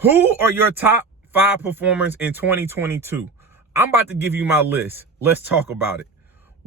Who are your top 5 performers in 2022? I'm about to give you my list. Let's talk about it.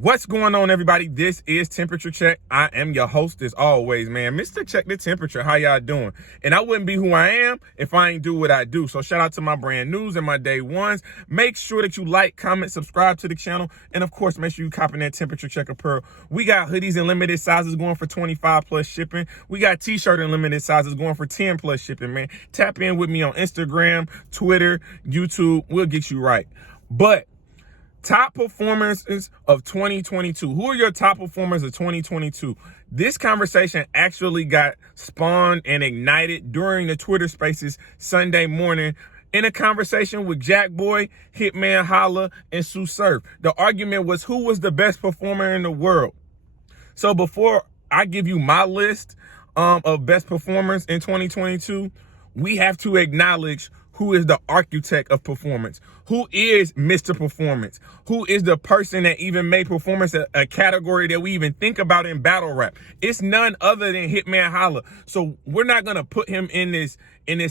What's going on, everybody? This is Temperature Check. I am your host as always, man. Mr. Check the Temperature. How y'all doing? And I wouldn't be who I am if I ain't do what I do. So shout out to my brand news and my day ones. Make sure that you like, comment, subscribe to the channel. And of course, make sure you copy that Temperature Check apparel. We got hoodies in limited sizes going for 25 plus shipping. We got t-shirt in limited sizes going for 10 plus shipping, man. Tap in with me on Instagram, Twitter, YouTube. We'll get you right. But top performances of 2022. Who are your top performers of 2022? This conversation actually got spawned and ignited during the Twitter Spaces Sunday morning in a conversation with Jakkboi, Hitman, Holla, and Sue Surf. The argument was who was the best performer in the world. So before I give you my list of best performers in 2022, we have to acknowledge who is the architect of performance, who is Mr. Performance, who is the person that even made performance a category that we even think about in battle rap. It's none other than Hitman Holla. So we're not gonna put him in this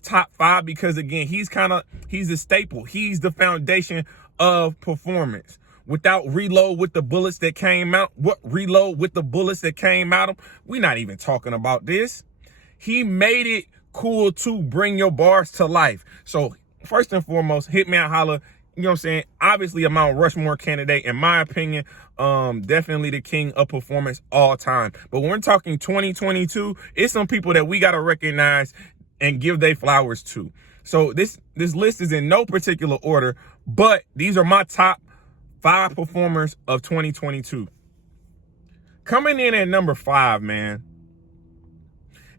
top 5 because again, he's the staple. He's the foundation of performance. Without reload with the bullets that came out, we're not even talking about this. He made it cool to bring your bars to life. So first and foremost, Hitman Holla, you know what I'm saying? Obviously a Mount Rushmore candidate, in my opinion, definitely the king of performance all time. But when we're talking 2022, it's some people that we got to recognize and give their flowers to. So this list is in no particular order, but these are my top 5 performers of 2022. Coming in at number 5, man,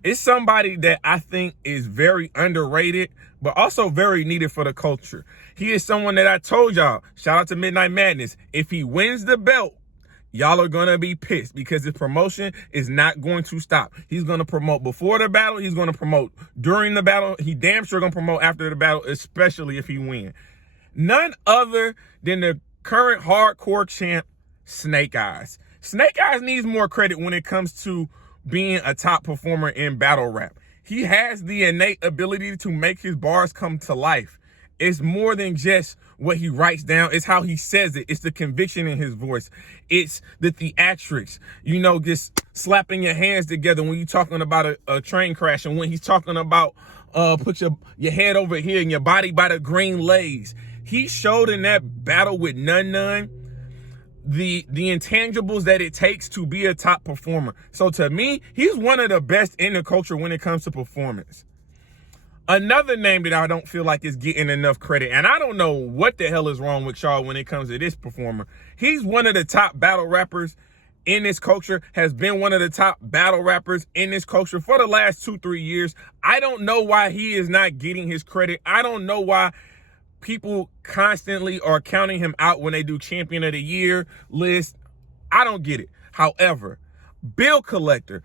it's somebody that I think is very underrated, but also very needed for the culture. He is someone that I told y'all, shout out to Midnight Madness, if he wins the belt, y'all are going to be pissed because his promotion is not going to stop. He's going to promote before the battle. He's going to promote during the battle. He damn sure going to promote after the battle, especially if he wins. None other than the current hardcore champ, Snake Eyes. Snake Eyes needs more credit when it comes to being a top performer in battle rap. He has the innate ability to make his bars come to life. It's more than just what he writes down. It's how he says it. It's the conviction in his voice. It's the theatrics, just slapping your hands together when you're talking about a train crash, and when he's talking about put your head over here and your body by the green lays. He showed in that battle with None the intangibles that it takes to be a top performer. So to me, he's one of the best in the culture when it comes to performance. Another name that I don't feel like is getting enough credit, and I don't know what the hell is wrong with y'all when it comes to this performer. He's one of the top battle rappers in this culture, has been one of the top battle rappers in this culture for the last 2-3 years. I don't know why he is not getting his credit. I don't know why people constantly are counting him out when they do champion of the year list. I don't get it. However, bill collector.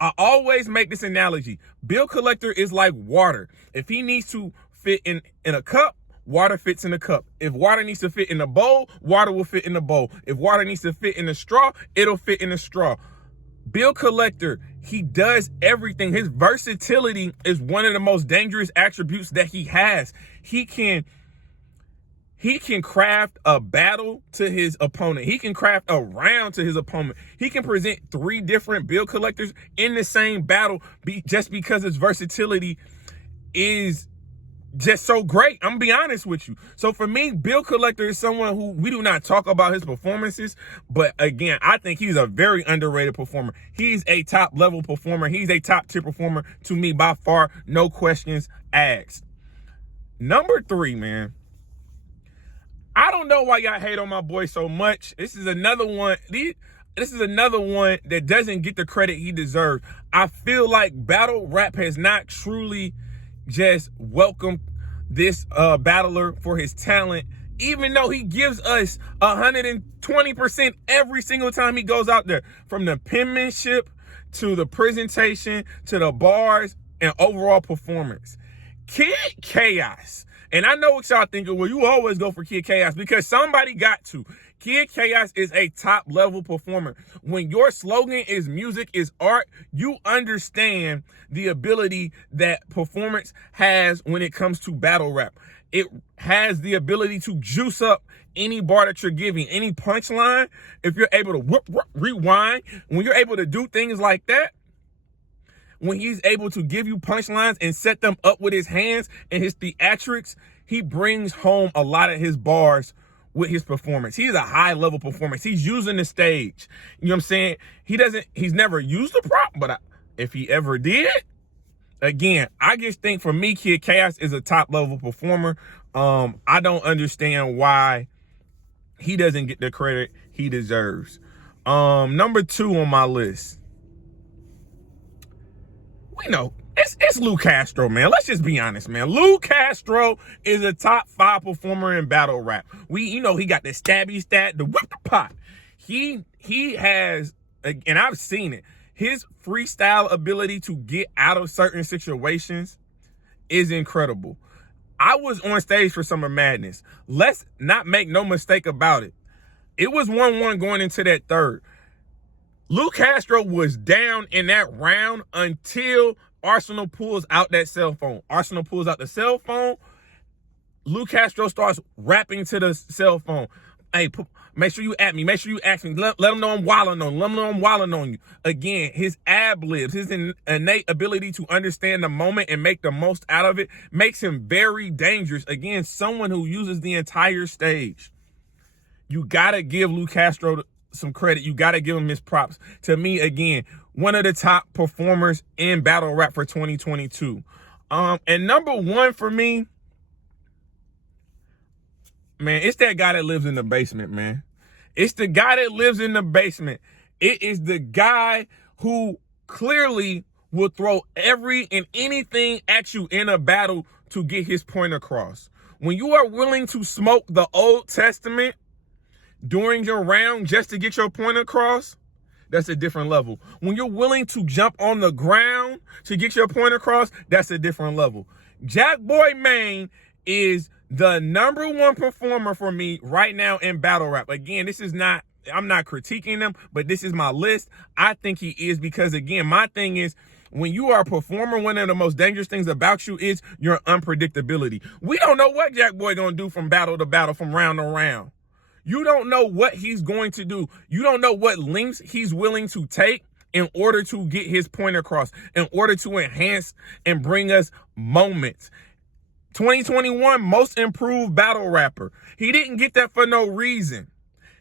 I always make this analogy. Bill collector is like water. If he needs to fit in a cup, water fits in a cup. If water needs to fit in a bowl, water will fit in the bowl. If water needs to fit in a straw, it'll fit in a straw. Bill collector, he does everything. His versatility is one of the most dangerous attributes that he has. He can craft a battle to his opponent. He can craft a round to his opponent. He can present 3 different bill collectors in the same battle just because his versatility is just so great. I'm gonna be honest with you. So for me, bill collector is someone who we do not talk about his performances, but again, I think he's a very underrated performer. He's a top level performer. He's a top tier performer to me by far, no questions asked. Number 3, man. I don't know why y'all hate on my boy so much. This is another one. This is another one that doesn't get the credit he deserves. I feel like battle rap has not truly just welcome this battler for his talent, even though he gives us 120% every single time he goes out there, from the penmanship to the presentation to the bars and overall performance. Kid Chaos. And I know what y'all thinking, well, you always go for Kid Chaos because somebody got to. Kid Chaos is a top level performer. When your slogan is music is art, you understand the ability that performance has when it comes to battle rap. It has the ability to juice up any bar that you're giving, any punchline. If you're able to rewind, when you're able to do things like that, when he's able to give you punchlines and set them up with his hands and his theatrics, he brings home a lot of his bars with his performance. He's a high level performance. He's using the stage. You know what I'm saying? He's never used a prop, but if he ever did, again, I just think for me, Kid Chaos is a top level performer. I don't understand why he doesn't get the credit he deserves. Number 2 on my list. We know it's Lou Castro, man. Let's just be honest, man. Lou Castro is a top 5 performer in battle rap. He got the stabby stat, the whip the pot. He has, and I've seen it, his freestyle ability to get out of certain situations is incredible. I was on stage for Summer Madness. Let's not make no mistake about it. It was 1-1 going into that third. Lou Castro was down in that round until Arsenal pulls out that cell phone. Arsenal pulls out the cell phone. Lou Castro starts rapping to the cell phone. Hey, make sure you at me. Make sure you ask me. Let them know I'm wilding on you. Let them know I'm wilding on you. Again, his ad-libs, his innate ability to understand the moment and make the most out of it makes him very dangerous. Again, someone who uses the entire stage. You got to give Lou Castro some credit. You got to give him his props. To me, again, one of the top performers in battle rap for 2022. And number 1 for me, man, it's that guy that lives in the basement, man. It's the guy that lives in the basement. It is the guy who clearly will throw every and anything at you in a battle to get his point across. When you are willing to smoke the Old Testament during your round just to get your point across, that's a different level. When you're willing to jump on the ground to get your point across, that's a different level. Jakkboi Maine is the number 1 performer for me right now in battle rap. Again, I'm not critiquing him, but this is my list. I think he is because, again, my thing is, when you are a performer, one of the most dangerous things about you is your unpredictability. We don't know what Jakkboi gonna do from battle to battle, from round to round. You don't know what he's going to do. You don't know what lengths he's willing to take in order to get his point across, in order to enhance and bring us moments. 2021 most improved battle rapper. He didn't get that for no reason.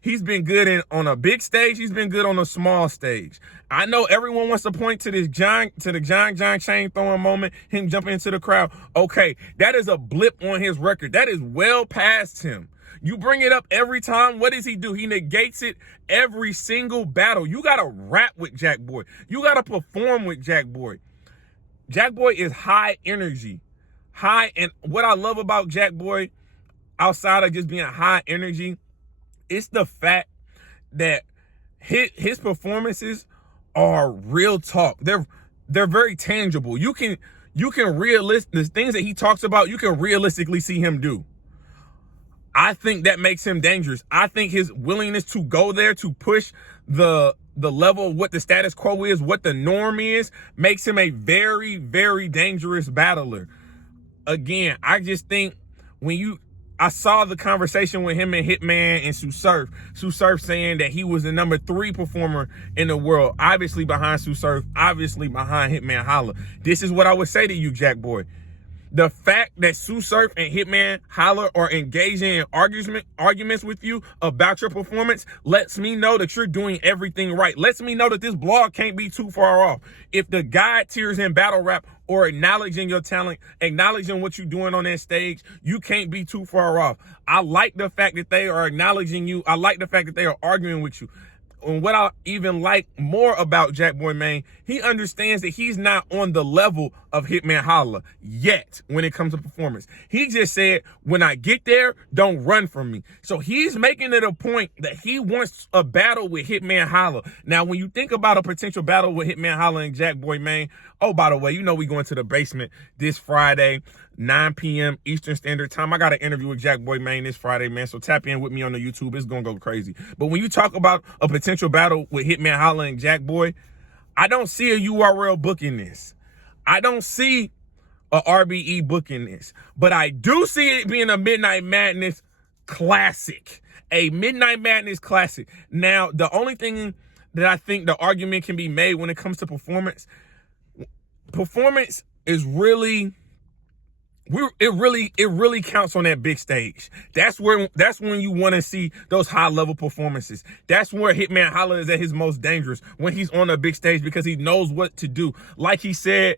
He's been good on a big stage. He's been good on a small stage. I know everyone wants to point to the John chain throwing moment, him jumping into the crowd. Okay, that is a blip on his record. That is well past him. You bring it up every time. What does he do? He negates it every single battle. You got to rap with Jakkboi. You got to perform with Jakkboi. Jakkboi is high energy. And what I love about Jakkboi, outside of just being high energy, it's the fact that his performances are real talk. They're very tangible. You can the things that he talks about, you can realistically see him do. I think that makes him dangerous. I think his willingness to go there, to push the level of what the status quo is, what the norm is, makes him a very, very dangerous battler. Again, I just think I saw the conversation with him and Hitman and Sue Surf. Sue Surf saying that he was the number 3 performer in the world, obviously behind Sue Surf, obviously behind Hitman Holla. This is what I would say to you, Jakkboi. The fact that Sue Surf and Hitman Holla are engaging in arguments with you about your performance lets me know that you're doing everything right. Lets me know that this blog can't be too far off. If the God tiers in battle rap or acknowledging your talent, acknowledging what you're doing on that stage, you can't be too far off. I like the fact that they are acknowledging you. I like the fact that they are arguing with you. And what I even like more about Jakkboi Maine, he understands that he's not on the level of Hitman Holla yet when it comes to performance. He just said, when I get there, don't run from me. So he's making it a point that he wants a battle with Hitman Holla. Now, when you think about a potential battle with Hitman Holla and Jakkboi Maine, oh, by the way, we going to the basement this Friday. 9 p.m. Eastern Standard Time. I got an interview with Jakkboi, man, this Friday, man. So tap in with me on the YouTube. It's going to go crazy. But when you talk about a potential battle with Hitman Holla and Jakkboi, I don't see a URL booking this. I don't see a RBE booking this. But I do see it being a Midnight Madness classic. A Midnight Madness classic. Now, the only thing that I think the argument can be made when it comes to performance is really... It really counts on that big stage. That's when you want to see those high level performances. That's where Hitman Holla is at his most dangerous, when he's on a big stage, because he knows what to do. Like he said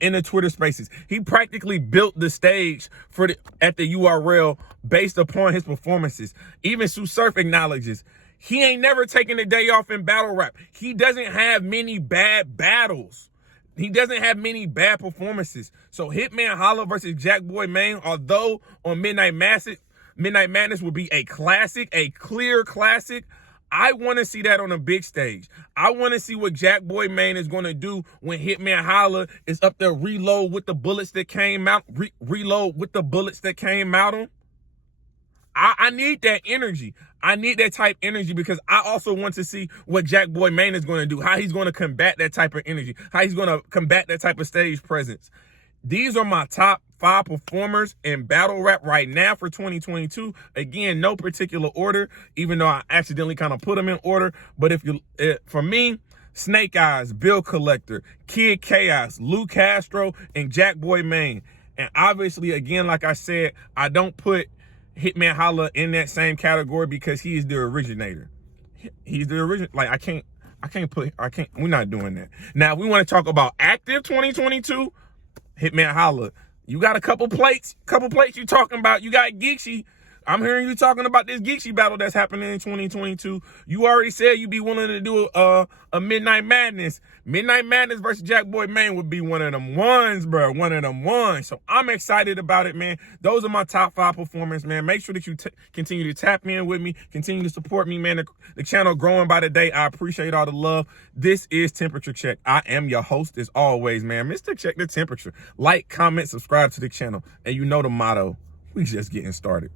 in the Twitter Spaces, he practically built the stage at the URL based upon his performances. Even Sue Surf acknowledges he ain't never taken a day off in battle rap. He doesn't have many bad battles. He doesn't have many bad performances. So Hitman Holla versus Jakkboi, man, although on Midnight Madness would be a classic, a clear classic, I want to see that on a big stage. I want to see what Jakkboi, man, is going to do when Hitman Holla is up there reload with the bullets that came out, reload with the bullets that came out on. I need that energy. I need that type energy, because I also want to see what Jakkboi Main is going to do, how he's going to combat that type of energy, how he's going to combat that type of stage presence. These are my top 5 performers in battle rap right now for 2022. Again, no particular order, even though I accidentally kind of put them in order. But for me, Snake Eyes, Bill Collector, Kid Chaos, Lou Castro, and Jakkboi Main. And obviously, again, like I said, I don't put Hitman Holla in that same category because he is the originator. He's the original. Like, we're not doing that. Now, we want to talk about active 2022, Hitman Holla. You got a couple plates you talking about. You got Geeksy. I'm hearing you talking about this Geeksy battle that's happening in 2022. You already said you'd be willing to do a Midnight Madness. Midnight Madness versus Jakkboi Main would be one of them ones, bro. One of them ones. So I'm excited about it, man. Those are my top 5 performers, man. Make sure that you continue to tap in with me. Continue to support me, man. The channel growing by the day. I appreciate all the love. This is Temperature Check. I am your host as always, man. Mr. Check the Temperature. Like, comment, subscribe to the channel. And you know the motto. We just getting started.